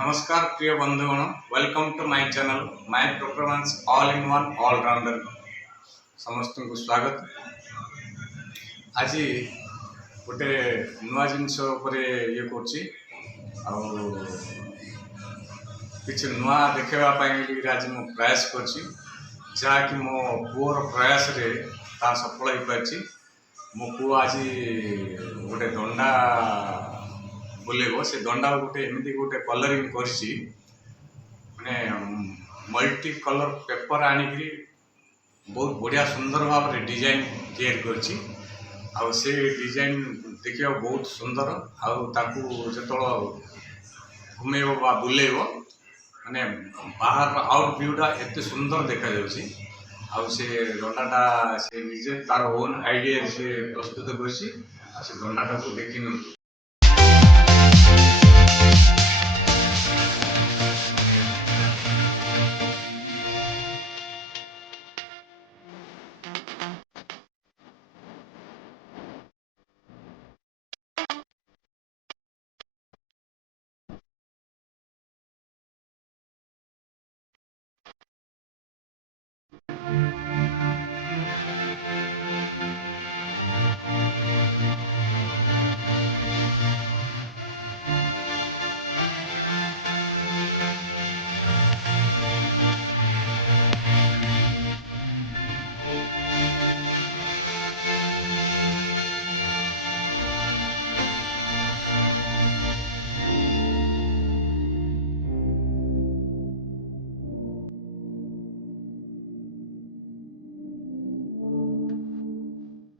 नमस्कार प्रिय बंधुगण, welcome to my channel my performance all in one allrounder. समस्त को स्वागत। आज गोटे नुआ जिनस ये किसी नुआ देखापी आज मु प्रयास कर मो पुअर प्रयास रे ता सफल हो पार्टी। मो पु आज गोटे दंडा बुलेब से दंडा गोटे एमती गोटे कलरिंग कर मल्टी कलर पेपर आनिकी बहुत बढ़िया सुंदर भाव में डिजाइन तैयारी कर से डिजाइन देखा बहुत सुंदर जो घुमेब बुलेब माने बाहर आउट व्यूटा एत सुंदर देखा से दंडाटा से निजे तार ओन आइडिया से प्रस्तुत कर दंडाटा को देखी